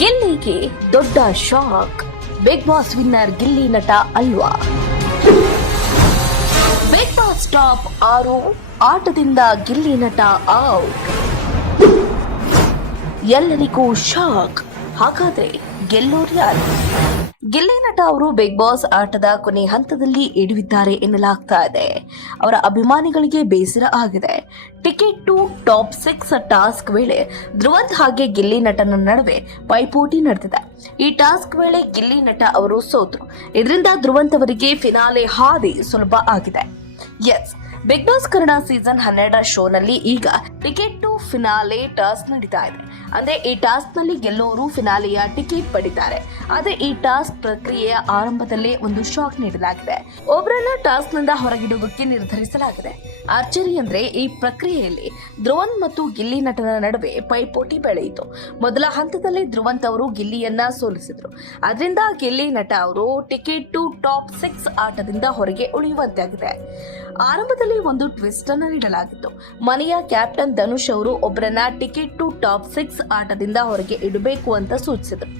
ಗಿಲ್ಲಿಗೆ ದೊಡ್ಡ shock. Bigg Boss winner Gilli Nata ಅಲ್ವಾ? Big boss top 6 ಆಟದಿಂದ ಗಿಲ್ಲಿ ನಟ ಔಟ್. ಎಲ್ಲರಿಗೂ ಶಾಕ್. ಹಾಗಾದ್ರೆ ಗೆಲ್ಲೋರು ಯಾರು? ಗಿಲ್ಲಿ ನಟ ಅವರು ಬಿಗ್ ಬಾಸ್ ಆಟದ ಕೊನೆ ಹಂತದಲ್ಲಿ ಇಳಿದಿದ್ದಾರೆ ಎನ್ನಲಾಗ್ತಾ ಇದೆ. ಅವರ ಅಭಿಮಾನಿಗಳಿಗೆ ಬೇಸರ ಆಗಿದೆ. ಟಿಕೆಟ್ ಟು ಟಾಪ್ 6 ಟಾಸ್ಕ್ ವೇಳೆ ಧ್ರುವಂತ್ ಹಾಗೆ ಗಿಲ್ಲಿ ನಟನ ನಡುವೆ ಪೈಪೋಟಿ ನಡೆದಿದೆ. ಈ ಟಾಸ್ಕ್ ವೇಳೆ ಗಿಲ್ಲಿ ನಟ ಅವರು ಸೋತರು. ಇದರಿಂದ ಧ್ರುವಂತ್ ಅವರಿಗೆ ಫಿನಾಲೆ ಹಾದಿ ಸುಲಭ ಆಗಿದೆ. Yes, Bigg Boss Kannada season 12 ಶೋನಲ್ಲಿ ಈಗ ಟಿಕೆಟ್ ಟು ಫಿನಾಲೆ ಟಾಸ್ಕ್ ನಡೀತಾ ಇದೆ. ಅಂದ್ರೆ ಈ ಟಾಸ್ಕ್ ನಲ್ಲಿ ಗೆಲ್ಲೋರು ಫಿನಾಲೆಯ ಟಿಕೆಟ್ ಪಡಿತಾರೆ. ಆದ್ರೆ ಈ ಟಾಸ್ಕ್ ಪ್ರಕ್ರಿಯೆಯ ಆರಂಭದಲ್ಲೇ ಒಂದು ಶಾಕ್ ನೀಡಲಾಗಿದೆ. ಒಬ್ಬರನ್ನ ಟಾಸ್ಕ್ ನಿಂದ ಹೊರಗಿಡುವುದಕ್ಕೆ ನಿರ್ಧರಿಸಲಾಗಿದೆ. ಆಶ್ಚರ್ಯ ಅಂದ್ರೆ ಈ ಪ್ರಕ್ರಿಯೆಯಲ್ಲಿ ಧ್ರುವಂತ್ ಮತ್ತು ಗಿಲ್ಲಿ ನಟನ ನಡುವೆ ಪೈಪೋಟಿ ಬೆಳೆಯಿತು. ಮೊದಲ ಹಂತದಲ್ಲಿ ಧ್ರುವಂತ್ ಅವರು ಗಿಲ್ಲಿಯನ್ನ ಸೋಲಿಸಿದ್ರು. ಅದರಿಂದ ಗಿಲ್ಲಿ ನಟ ಅವರು ಟಿಕೆಟ್ ಟು ಟಾಪ್ 6 ಆಟದಿಂದ ಹೊರಗೆ ಉಳಿಯುವಂತಾಗಿದೆ. ಆರಂಭದಲ್ಲಿ ಒಂದು ಟ್ವಿಸ್ಟ್ ಅನ್ನು ನೀಡಲಾಗಿತ್ತು. ಮನೆಯ ಕ್ಯಾಪ್ಟನ್ ಧನುಷ್ ಅವರು ಒಬ್ಬರನ್ನ ಟಿಕೆಟ್ ಟು ಟಾಪ್ 6 ಆಟದಿಂದ ಹೊರಗೆ ಇಡಬೇಕು ಅಂತ ಸೂಚಿಸಿದ್ರು.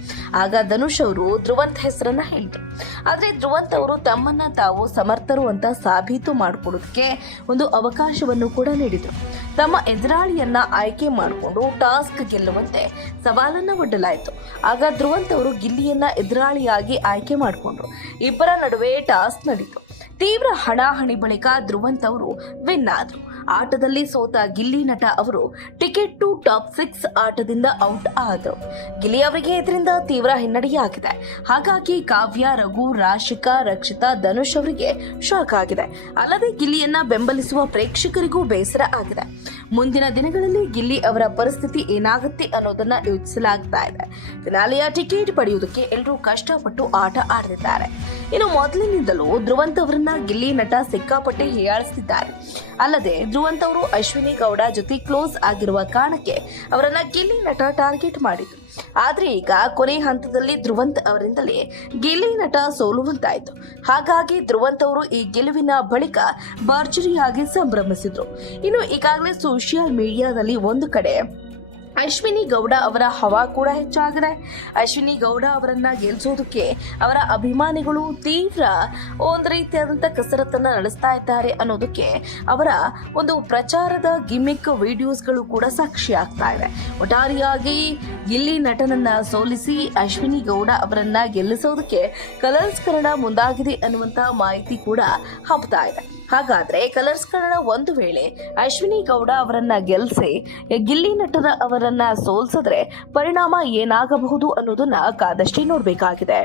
ಆಗ ಧನುಷ್ ಅವರು ಧ್ರುವಂತ್ ಹೆಸರನ್ನ ಹೇಳಿದ್ರು. ಆದ್ರೆ ಧ್ರುವಂತ್ ಅವರು ತಮ್ಮನ್ನ ತಾವು ಸಮರ್ಥರು ಅಂತ ಸಾಬೀತು ಮಾಡಿಕೊಡೋದಕ್ಕೆ ಒಂದು ಅವಕಾಶವನ್ನು ಕೂಡ ನೀಡಿದ್ರು. ತಮ್ಮ ಎದುರಾಳಿಯನ್ನ ಆಯ್ಕೆ ಮಾಡಿಕೊಂಡು ಟಾಸ್ಕ್ ಗೆಲ್ಲುವಂತೆ ಸವಾಲನ್ನ ಒಡ್ಡಲಾಯಿತು. ಆಗ ಧ್ರುವಂತ್ ಅವರು ಗಿಲ್ಲಿಯನ್ನ ಎದುರಾಳಿಯಾಗಿ ಆಯ್ಕೆ ಮಾಡಿಕೊಂಡ್ರು. ಇಬ್ಬರ ನಡುವೆ ಟಾಸ್ಕ್ ನಡೀತು. ತೀವ್ರ ಹಣಾಹಣಿ ಬಳಿಕ ಧ್ರುವಂತ್ ಅವರು ವಿನ್ ಆದ್ರು. ಆಟದಲ್ಲಿ ಸೋತ ಗಿಲ್ಲಿ ನಟ ಅವರು ಟಿಕೆಟ್ ಟು ಟಾಪ್ 6 ಆಟದಿಂದ ಔಟ್ ಆದರು. ಗಿಲ್ಲಿ ಅವರಿಗೆ ಇದರಿಂದ ತೀವ್ರ ಹಿನ್ನಡೆಯಾಗಿದೆ. ಹಾಗಾಗಿ ಕಾವ್ಯ, ರಘು, ರಾಶಿಕಾ, ರಕ್ಷಿತಾ, ಧನುಷ್ ಅವರಿಗೆ ಶಾಕ್ ಆಗಿದೆ. ಅಲ್ಲದೆ ಗಿಲ್ಲಿಯನ್ನ ಬೆಂಬಲಿಸುವ ಪ್ರೇಕ್ಷಕರಿಗೂ ಬೇಸರ ಆಗಿದೆ. ಮುಂದಿನ ದಿನಗಳಲ್ಲಿ ಗಿಲ್ಲಿ ಅವರ ಪರಿಸ್ಥಿತಿ ಏನಾಗುತ್ತೆ ಅನ್ನೋದನ್ನ ಯೋಚಿಸಲಾಗ್ತಾ ಇದೆ. ಫಿನಾಲೆಯ ಟಿಕೆಟ್ ಪಡೆಯುವುದಕ್ಕೆ ಎಲ್ಲರೂ ಕಷ್ಟಪಟ್ಟು ಆಟ ಆಡ್ತಿದ್ದಾರೆ. ಇನ್ನು ಮೊದಲಿನಿಂದಲೂ ಧ್ರುವಂತ್ ಅವರನ್ನ ಗಿಲ್ಲಿ ನಟ ಸಿಕ್ಕಾಪಟ್ಟೆ ಹೀಯಾಳಿಸುತ್ತಿದ್ದಾರೆ. ಅಲ್ಲದೆ ಧ್ರುವಂತ್ ಅವರು ಅಶ್ವಿನಿ ಗೌಡ ಜೊತೆ ಕ್ಲೋಸ್ ಆಗಿರುವ ಕಾರಣಕ್ಕೆ ಅವರನ್ನ ಗಿಲ್ಲಿ ನಟ ಟಾರ್ಗೆಟ್ ಮಾಡಿದ್ರು. ಆದ್ರೆ ಈಗ ಕೊನೆ ಹಂತದಲ್ಲಿ ಧ್ರುವಂತ್ ಅವರಿಂದಲೇ ಗಿಲ್ಲಿ ನಟ ಸೋಲುವಂತಾಯಿತು. ಹಾಗಾಗಿ ಧ್ರುವಂತ್ ಅವರು ಈ ಗೆಲುವಿನ ಬಳಿಕ ಭರ್ಜರಿಯಾಗಿ ಸಂಭ್ರಮಿಸಿದ್ರು. ಇನ್ನು ಈಗಾಗಲೇ ಸೋಷಿಯಲ್ ಮೀಡಿಯಾದಲ್ಲಿ ಒಂದು ಕಡೆ ಅಶ್ವಿನಿ ಗೌಡ ಅವರ ಹವಾ ಕೂಡ ಹೆಚ್ಚಾಗಿದೆ. ಅಶ್ವಿನಿ ಗೌಡ ಅವರನ್ನ ಗೆಲ್ಲಿಸೋದಕ್ಕೆ ಅವರ ಅಭಿಮಾನಿಗಳು ತೀವ್ರ ಒಂದು ರೀತಿಯಾದಂಥ ಕಸರತ್ತನ್ನು ನಡೆಸ್ತಾ ಇದ್ದಾರೆ ಅನ್ನೋದಕ್ಕೆ ಅವರ ಒಂದು ಪ್ರಚಾರದ ಗಿಮಿಕ್ ವಿಡಿಯೋಸ್ಗಳು ಕೂಡ ಸಾಕ್ಷಿ ಆಗ್ತಾ ಇದೆ. ಒಟ್ಟಾರೆಯಾಗಿ ಗಿಲ್ಲಿ ನಟನನ್ನ ಸೋಲಿಸಿ ಅಶ್ವಿನಿ ಗೌಡ ಅವರನ್ನ ಗೆಲ್ಲಿಸೋದಕ್ಕೆ ಕಲರ್ಸ್ ಕನ್ನಡ ಮುಂದಾಗಿದೆ ಅನ್ನುವಂತ ಮಾಹಿತಿ ಕೂಡ ಹಬ್ತಾ ಇದೆ. ಹಾಗಾದ್ರೆ ಕಲರ್ಸ್ ಕನ್ನಡ ಒಂದು ವೇಳೆ ಅಶ್ವಿನಿ ಗೌಡ ಅವರನ್ನ ಗೆಲ್ಲಿಸಿ ಗಿಲ್ಲಿ ನಟನ ಅವರನ್ನ ಸೋಲ್ಸಿದ್ರೆ ಪರಿಣಾಮ ಏನಾಗಬಹುದು ಅನ್ನೋದನ್ನ ಕಾದಷ್ಟೇ ನೋಡಬೇಕಾಗಿದೆ.